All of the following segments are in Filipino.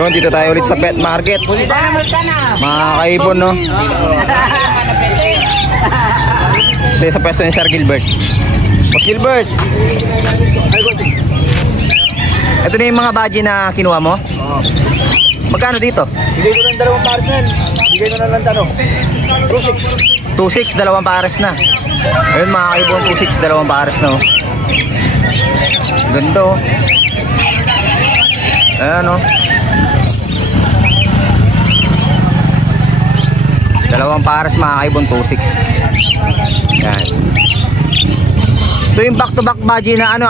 Yun, dito tayo ulit sa pet market. Mga kaibon, no? Dito sa pwesto ni Sir Gilbert. Boss Gilbert! Ito na yung mga badge na kinuha mo? Oo. Magkano dito? Bigay ko ng 2 pares na. Bigay ko na lang tanong. 2.6, 2 pares na. Ayun mga kaibon, 2.6, 2 pares na. Oh. Ganda, oh. Ayan, oh. 2 pares mga kaibon, 2.6. Ayan. Ito yung back to back badge na ano,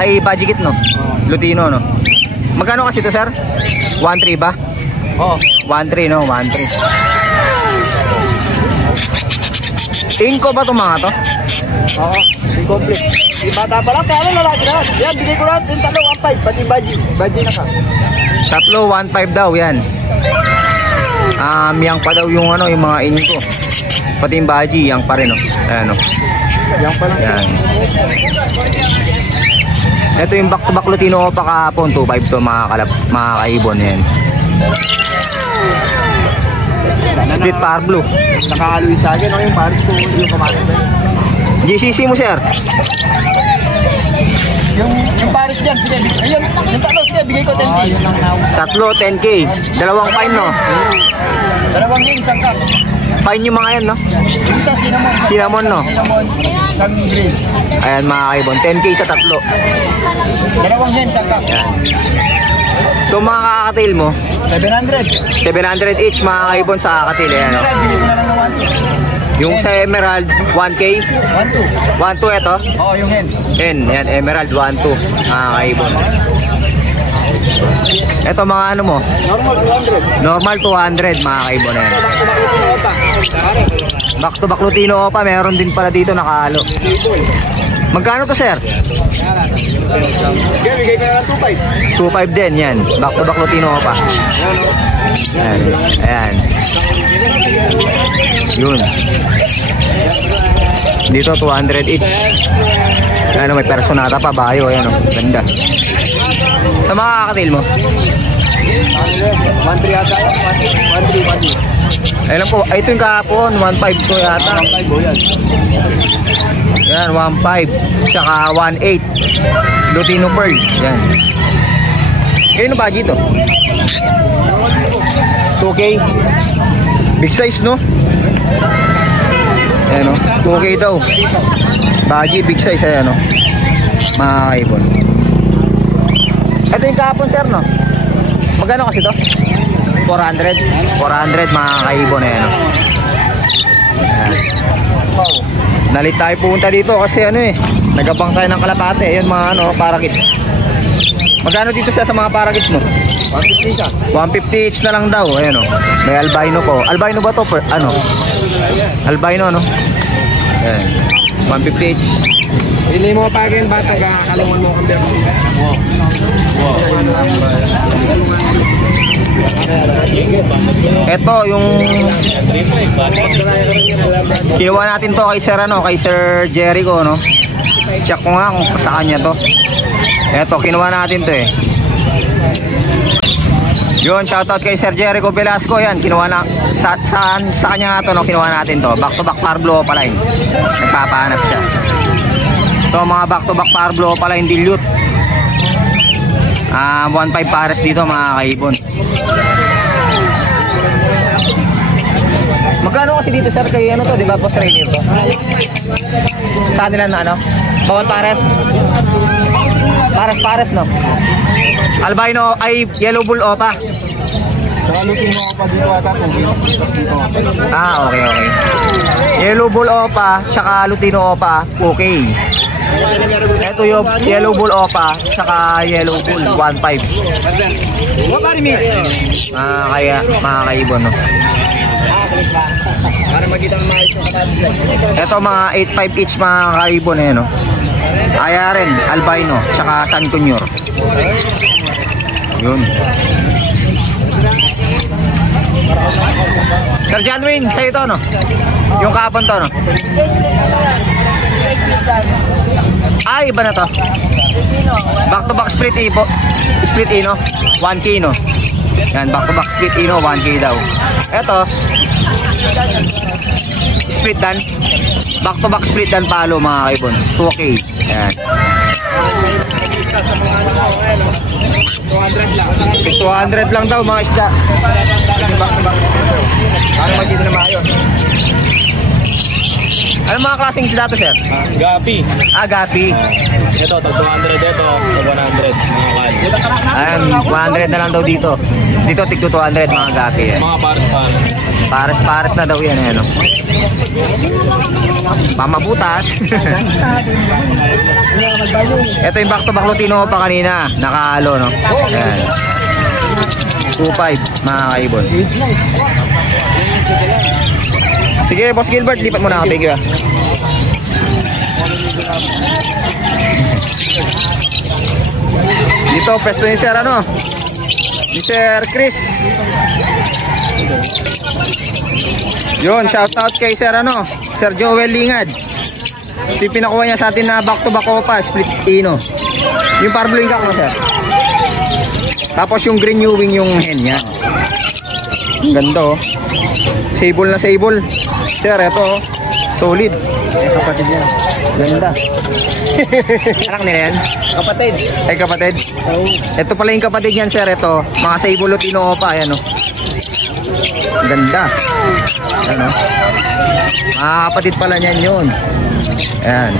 ay badge kit, no? Lutino, no? Magkano kasi ito, sir? 1.3 ba? Oo. 1.3, no? 1.3. Inko ba itong mga to? Oo. Complete. Di bata pa lang, kaya lang lalaki na. Yan, bigay ko lang yung 1.5. Pati badge. Badge na ka. 1.5 daw, yan. Yang pa daw yung ano, yung mga inko. Pati yung badge, yang pa rin, no? Ayan, no? Yang pa lang. Yan. Ito yung back to back Lutino pa kahapon, 2.5 to mga kaibon, yan. Split power blue. Nakahaloy sa akin, yung pares ko, yung pamatin ba? GCC mo, sir? Yung pares dyan, sige. Ayun, yung tatlo, sige, bigay ko 10K. Tatlo, 10K. Dalawang fine, no? Dalawang game, isang cup. Fine yung mga yan, no? Isa, cinnamon. Cinnamon, no? Cinnamon, isang green. Ayan mga kaibon, 10K sa tatlo. Dalawang game, isang cup. Ayan. So mga kakatail mo, 700. 700 each mga kaibon sa kakatail, ayan, no? Bigay ko na lang ng 1. Yung sa Emerald, 1K. 1-2. 1.2 ito. Oo, yung hen. Yan, Emerald 1.2 mga kaibon. Ito mga ano mo, Normal 200. normal 200 mga kaibon, ayan. Back to back Lutino pa, meron din pala dito nakahalo. Magkano to, sir? Sige, bigay ko na lang 2.5. 2.5 din, yan. Back to back Lutino pa. Ayan, ayan. Yun. Dito 200 each. Ano, may personata pa, bayo, ayan, oh. Ganda. Sa mga kakatail mo? 1.3 yata. 1.3. Ayun po, ay ito yung kahapon, 1.5 to yata. 1.5 yan. Yan, 1.5. Tsaka 1.8. Lutino Pearl. Yan. Kaya ano ba dito? 2K. Big size, no? Ayan, no? 2K daw. Baji, big size, ayan, no? Mga kaibon. Ito yung kahapon, sir, no? Magkano kasi to? 400? 400 mga kaibon, ayan, no? Ayan. Nalit tayo pumunta dito kasi ano eh, nagabang tayo ng kalapate. Ayan mga ano, parakit. Magkano dito siya sa mga parakit mo? 150 ka. 150 each na lang daw, ayan, no? May albino po. Albino ba to? Ano? Albino, no? Ayan. 150 each. Hindi mo pagin bata ka, kaluman mo kang biyang. Ito yung kinuha natin to kay Sir ano, kay Sir Jericho, no? Check ko nga kung sa kanya to. Ito kinuha natin to eh. Yun, shoutout kay Sir Jericho Velasco, yan kinuha na sa kanya nga to, no? Kinuha natin to. Back to back power blow pala yun. Nagpapahanap siya. So mga back to back power blow pala yung dilute. 1.5 pares dito mga kaibon. Magkano kasi dito, sir, kay ano to, di ba, Boss Rainier to? Sa nila na ano? Bawal pares? Pares, no? Albino ay yellow bull opa. Saka lutin mo pa dito ata kung Okay. Yellow bull opa, saka Lutino opa, okay. Ito yung yellow bull opa, saka yellow bull 1.5. Kaya mga kaibon, no? para magita ang maayos ng kapatid. Ito mga 8.5 each mga kaibon, eh, no? Kaya rin, albino, saka San Cunyur. Yun. Sir John Wayne, sa'yo to, no? Yung kahapon to, no? Ay, iba na to. Back to back split E po. Split E, no? 1K, no? Yan, back to back split ino, 1K daw. Eto, split dan. Back to back split dan palo mga kaibon. 2K. Yan. 200 lang daw mga isda. Back to back. Ano ba dito na maayos? Ano mga klaseng isda to, sir? Gapi. Gapi. Ito, tag 200 ito, tag 100 mga kan. Ayan, 100 na lang daw dito. Dito, tig 200 mga gapi. Mga pares-pares. Pares-pares na daw yan, ano. Pamabutas. Ito yung back to back Lutino pa kanina. Nakahalo, no? Ayan. 2.5 mga kaibon. Sige, Boss Gilbert, lipat mo na ako. Thank you. Dito, pesto ni Sir, ano? Ni Sir Chris. Yun, shoutout kay Sir, ano? Sir Joel Lingad. Ito yung pinakuha niya sa atin na back to back opa, split ino. Yung parbling cock, no, Sir? Tapos yung green new wing yung hen niya. Ganda, oh. Sable na sable. Sir, ito, oh. Solid. Kapatid niya. Ganda. Anak nila yan? Kapatid. Ay, kapatid? Oh. Ito pala yung kapatid niyan, sir. Ito, mga sable Lutino opa. Ayan, oh. Ganda. Ayan, oh. Mga kapatid pala niyan yun. Ayan.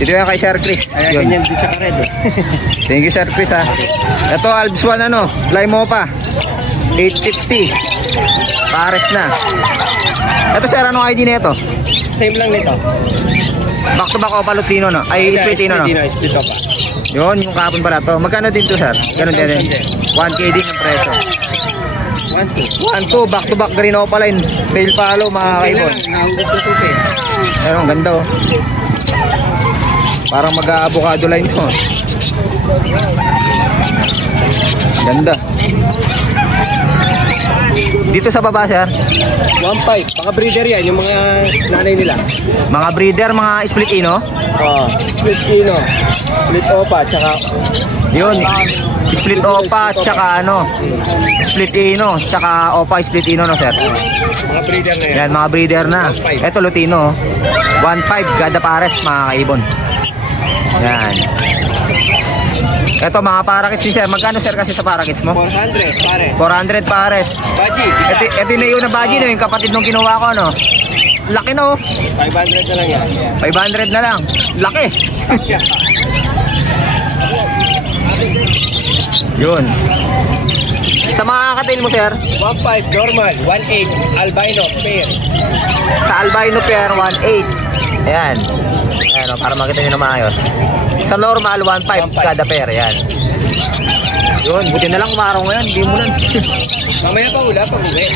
Dito yan kay Sir Chris. Ayan, yun. ganyan din siya ka-red. Thank you, Sir Chris, ha. Ito, Alps 1, ano, lime opa. 850. Pares na. Ito, sir, ano ID na ito? Same lang nito. Back to back opa Lutino, no? Ay, split ino, no? Split opa. Yun, yung kahapon pala to. Magkano din to, sir? Ganun din. 1K din yung preso. 1-2, back to back green opa line. Male palo, mga kaibon. Nahugod sa tupi. Ayun, ang ganda, oh. Parang mag-avocado line to. Ganda. Dito sa baba, sir? 1.5. Mga breeder yan, yung mga nanay nila. Mga breeder, mga split ino? Split ino. Split opa, tsaka Yun. Split opa, tsaka ano? Split ino, tsaka opa, split ino, no, sir? mga breeder na yan. Yan, mga breeder na. Ito, Lutino. 1.5, gada pares, mga kaibon. Yan. Ito, mga parakits ni sir. Magkano, sir, kasi sa parakits mo? 400, pare. 400 pares. Baji, Ito na yun na baji, no? Yung kapatid nung kinuha ko, no? Laki, no? 500 na lang yan. 500 na lang. Laki. Yun. Sa mga kakatil mo, sir? 1.5 normal, 1.8 albino pair. Sa albino pair, 1.8. Ayan. Ayan, o, para makita nyo na maayos. Sa normal, 1.5 kada pair. Ayan. Yun, buti na lang umaraw ngayon. Hindi mo lang. Mamaya pa ula, pag-uwi.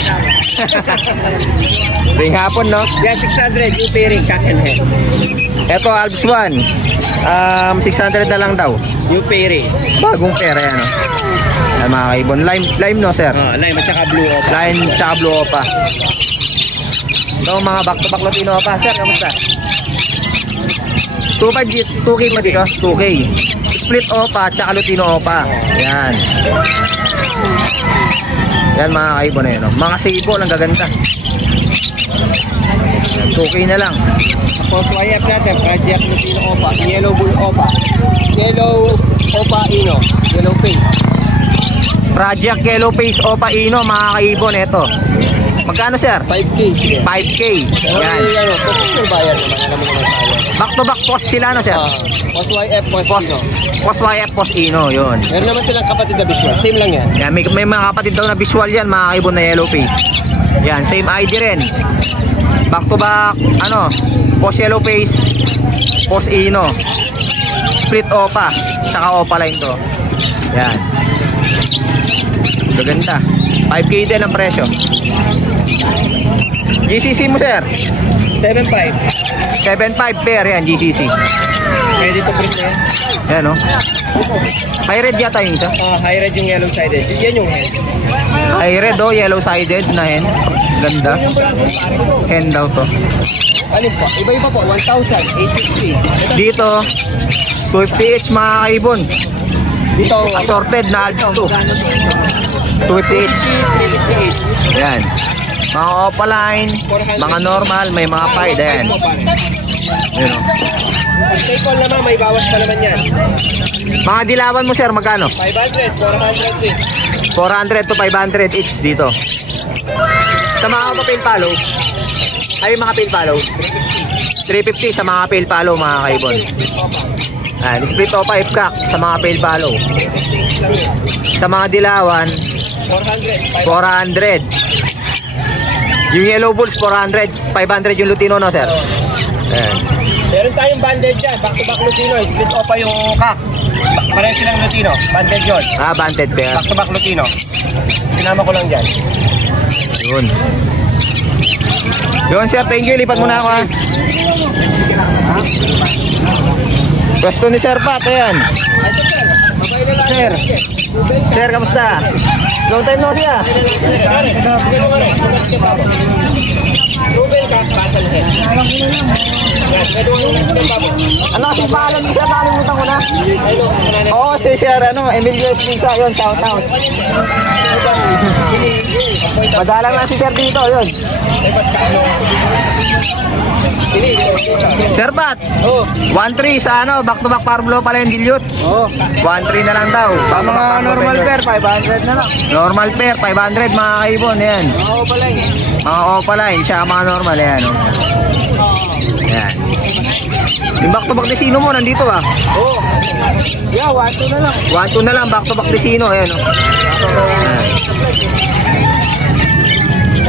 Ring hapon, no? Yan, 600 yung pairing, cock and hen. Eto, Alps 1. 600 na lang daw. Yung pairing. Bagong pair, ayan, o. Ayan, mga kaibon. Lime, no, sir? Lime at saka blue opa. Lime, tsaka blue opa. Ito, mga back-to-back Lutino opa. Sir, kamusta? 2K pa dito? 2K. Split opa, tsaka Lutino opa. Yan. Yan, mga kaibon na yun, no? Mga sable, ang gaganda. 2K na lang. Tapos YF natin, Project Lutino opa, Yellow Bull opa, Yellow opa ino, Yellow face. Project Yellow Face opa ino, mga kaibon. Ito. Magkano, sir? 5K, sige. 5K. Pero Yan. ano, tapos may bayar naman, alam mo naman tayo. Back to back post sila, no, sir? Post YF, post ino. Post YF, post ino, yun. Meron naman silang kapatid na visual, same lang yan. Yan, may mga kapatid daw na visual yan, mga kaibon na Yellow Face. Yan, same ID rin. Back to back, ano, post Yellow Face, post ino. Split opa, saka opa line to. Yan. Gaganda. 5K din ang presyo. GCC mo, sir? 7.5. 7.5 pair yan, GCC. Ready to print na yan. Yan, no? High red yata yung isa. High red yung yellow sided. Yan yung hen. High red, oh, yellow sided na hen. Ganda. Hen daw to. Alin po? Iba-iba po. 1,000, 850. Dito, 250 each, mga kaibon. Dito, Assorted na Alps 2. 258. Ayan. Mga opaline, mga normal, may mga pied. Ayan. Ayan o. Take call naman, may bawas pa naman yan. Mga dilawan mo sir, magkano? 500, 400 each. 400 to 500 each dito. Sa mga pail follow, ay mga pail follow, 350 sa mga pail follow mga kaibon. Ayan, split o 5 cock sa mga pail follow. Sa mga dilawan, 400. Yung yellow bulls 400, 500 yung lutino no sir. Ayan. Meron tayong banded dyan, back to back Lutino, split opa yung kak. Pareho silang Lutino, banded yun. Banded pair. Back to back Lutino. Sinama ko lang dyan. Yun. Yun sir, thank you. Lipat muna ako ha. Pwesto ni Sir Pat, ayan. Sir. Sir, kamusta? Long time no siya. Ano kasi pangalan niya? Nakalimutan ko na. Oo, si Sir, Emilio Espinsa, yun, shout out. Madalang lang si Sir dito, yun. Sir Pat, 1-3 sa back to back Parblo pala yung dilute. 1-3 na lang daw. Sa mga normal pair, 500 na lang. Normal pair, 500 mga kaibon, yan. Mga opaline, tsaka mga normal, yan. Yan. Yung back to back Desino mo, nandito ah. Yeah, 1-2 na lang. 1-2 na lang, back to back Desino, ayan o.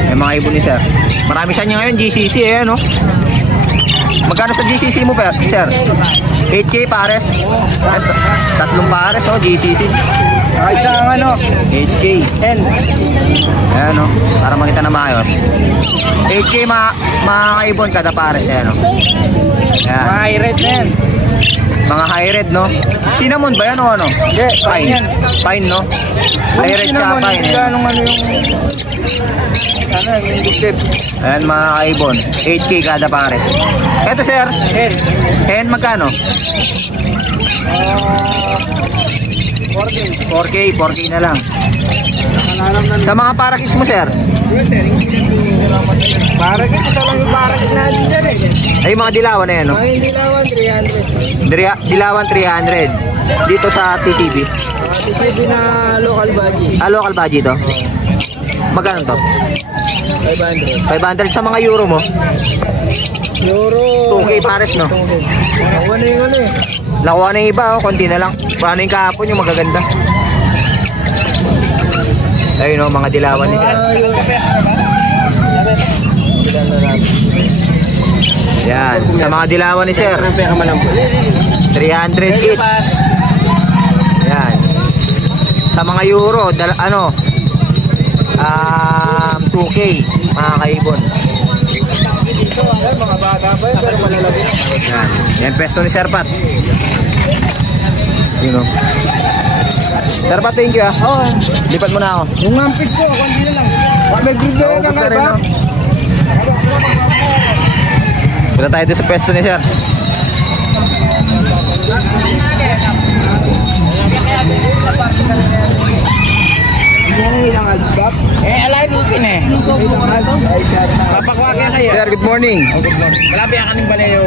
Ayan mga ibon ni Sir. Marami siya niya ngayon, GCC, ayan o. Magkano sa GCC mo, Sir? 8K pares. Tatlong pares, GCC. Ay, isang 8K. 10. Ayan o, para makita na maayos. 8K mga kaibon kada pares, ayan o. Ayan. High red na yan. Mga high red, no? Cinnamon ba yan o ano? Yeah, Pine. Pine, no? High red siya, pine. Anong yung... yung dictip. Ayan mga kaibon, 8K kada pares. Eto sir, 10 magkano? 4K na lang. Sa mga parakits mo sir? Parakit, ito lang yung parakit natin dyan eh. Ay mga dilawan na yan, no? Ay, dilawan, 300. Dilawan 300. Dito sa TTB. TCB na local budget. Local budget to? Magkano to? 500. 500 sa mga euro mo? Euro. 2K pares, no? Nakuha na yung eh. Nakuha na yung iba, konti na lang. Paano yung kahapon yung magaganda? Ayun o, mga dilawan niya. Yan, sa mga dilawan ni Sir 300 each. Yan. Sa mga euro, 2K mga kaibon. Mga bata pa yun, pero malalaki. Yan, yan pesto ni Sir Pat. Yun o. Sir Pat, thank you ah. Lipat mo na ako. Yung ampis ko, kundi na lang. Mag-grid na lang Gusto nga rin, ba? no? Pira tayo doon sa pesto ni Sir. Alive looking eh. Papakwa kaya sa'yo. Sir, good morning. Malabi ang kaning balayo.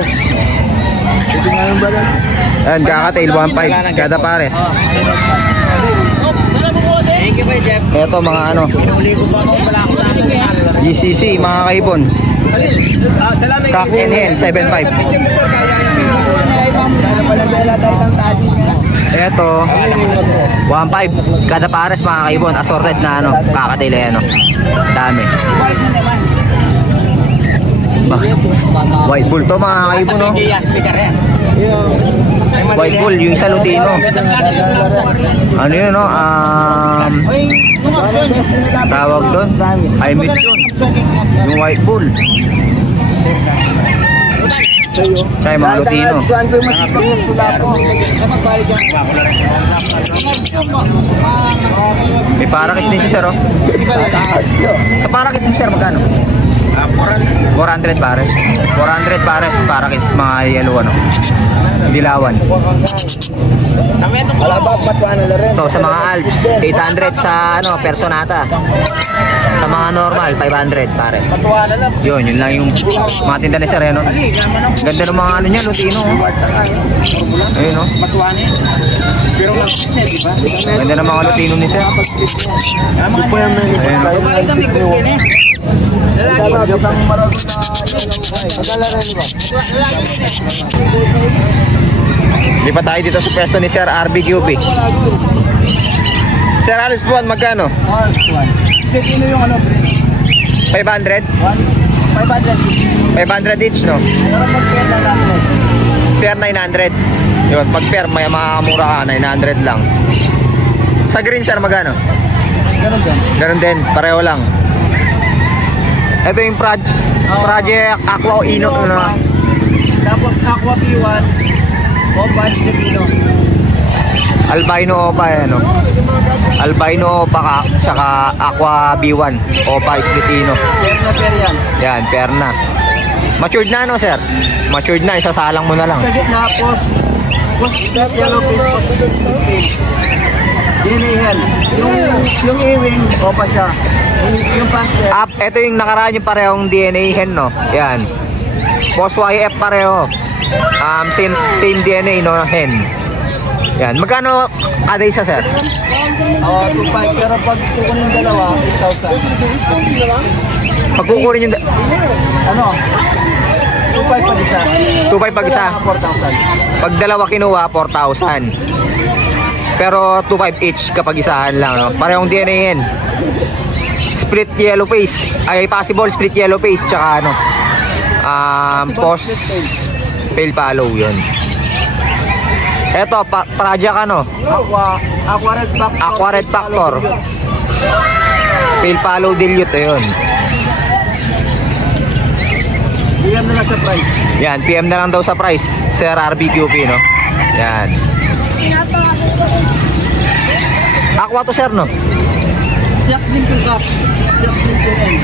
Ito nga yung balayo. Ayan, kakatail 1.5 kada pares. Thank you, Jeff. Ito mga Uli ko pa akong balako natin. GCC, mga kaibon. Cock and hen, 7.5. Ito, 1.5 kada pares mga kaibon. Assorted na kakatail dami. White bull to mga kaibon, no? White bull, yung isa lutino. Ano yun, no? Tawag doon? I meet yun. Yung white bull. Siya yung mga lutino. May parakit din si Sir, oh. Sa parakit si Sir, magkano? 400 pares. 400 pares para kis mga yellow ano. Dilawan. Wala ba patuan na rin? So sa mga Alps, 800 sa ano, Personata. Sa mga normal, 500 pare. Patuan na lang. Yun lang yung mga tinda ni Sir Reno. Ganda ng mga ano niya, Lutino. Oh. Ayun oh. Patuan eh. Pero lang di ba? Ganda ng mga Lutino ni Sir. Lipat tayo dito sa pwesto ni Sir RBQP. Sir Alex Buwan, magkano? Sino yung ano? 500? 500. 500 each, no? Pair 900. Yun, pag pair may makamura ka, 900 lang. Sa green, sir, magkano? Ganun din. Ganun din, pareho lang. Ito yung Project Aqua Ino. Ano? Tapos Aqua P1. Opa Stepino. Albino Opa, ano? Albino Opa, saka Aqua B1. Opa Stepino. Pair na pair yan. Yan, pair na. Matured na, no, sir? Matured na, isasalang mo na lang. Sa gitna, post yellow fish. Dinahan. Yung ewing, opa siya. Yung pastel. Ito yung nakaraan yung parehong DNA hen, no? Yan. Post YF pareho. Same DNA, no, hen. Yan. Magkano kada isa, sir? 2.5. Pero pag kukunin yung dalawa, 8,000. Pag kukunin yung... Ano? 2.5 pag isa. 2.5 pag isa. 4,000. Pag dalawa kinuha, 4,000. Pero 2.5 each kapag isahan lang, no? Parehong DNA hen. Split yellow face. Ay, possible split yellow face. Tsaka ano, post pale follow, yun. Eto, project ano? Aqua Red Factor. Pale follow dilute, yun. PM na lang sa price. Yan, PM na lang daw sa price. Sir RBQP, no? Yan. Aqua to, sir, no? Sex din yung cup. Sex din yung end.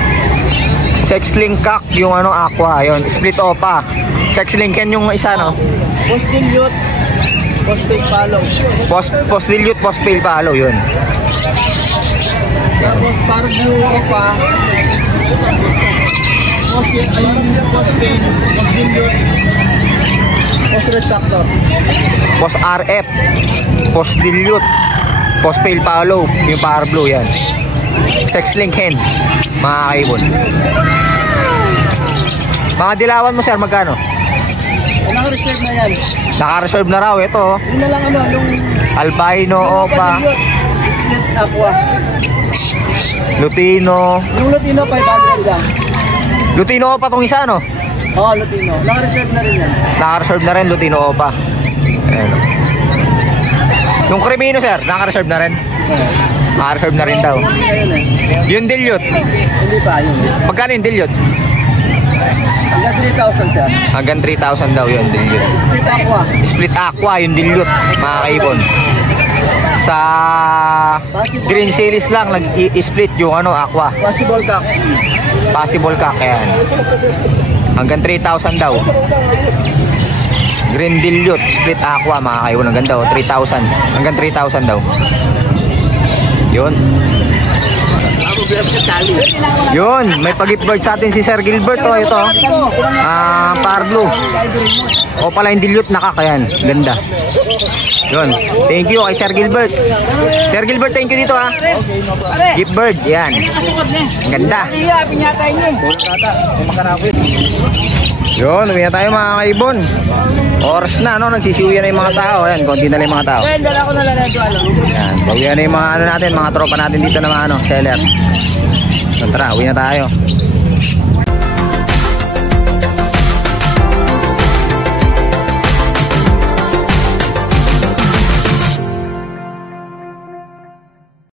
Sexling cock yung ano, Aqua, yun. Split Opa. Sexling Ken yung isa, no? Post dilute. Post fake follow. Post dilute, post pale follow, yun. Tapos para blue opa. Post fake. Post dilute. Post red factor. Post RF, post dilute, post pale follow, yung power blue, yan. Sexling hen, mga kaibon. Mga dilawan mo, sir, magkano? Naka-reserve na yan. Naka-reserve na raw, ito. Yun na lang ano, yung Albino Opa, split aqua. Lutino. Yung Lutino 500 lang. Lutino Opa tong isa, no? Oo, Lutino. Naka-reserve na rin yan. Naka-reserve na rin, Lutino Opa. Ayan. Yung Cremino, sir, naka-reserve na rin. Naka-reserve na rin daw. Ayun eh. Yung dilute, Hindi pa, yun. magkano yung dilute? Hanggang 3,000 sir. Hanggang 3,000 daw yun, dilute. Split aqua. Split Aqua, yung dilute, mga kaibon. Sa Green Series lang, nag-split yung ano, Aqua. Possible cup. Possible cock, yan. Hanggang 3,000 daw. Green dilute, split Aqua, mga kaibon. Hanggang daw, 3,000. Hanggang 3,000 daw. Yun. Yun, may pag-gift bird sa atin si Sir Gilbert. Oh, ito. Power blue. O pala yung dilute, nakakayan. Ganda. Yun. Thank you kay Sir Gilbert. Sir Gilbert, thank you dito, ha. Gift bird, yan. Ganda. Yun, uwi na tayo, mga kaibon. Oras na, no? Nagsisiuwi na yung mga tao. Ayan, konti na lang yung mga tao. Yan, bawian na yung mga ano natin, mga tropa natin dito na mga ano, seller. So, tara, uwi na tayo.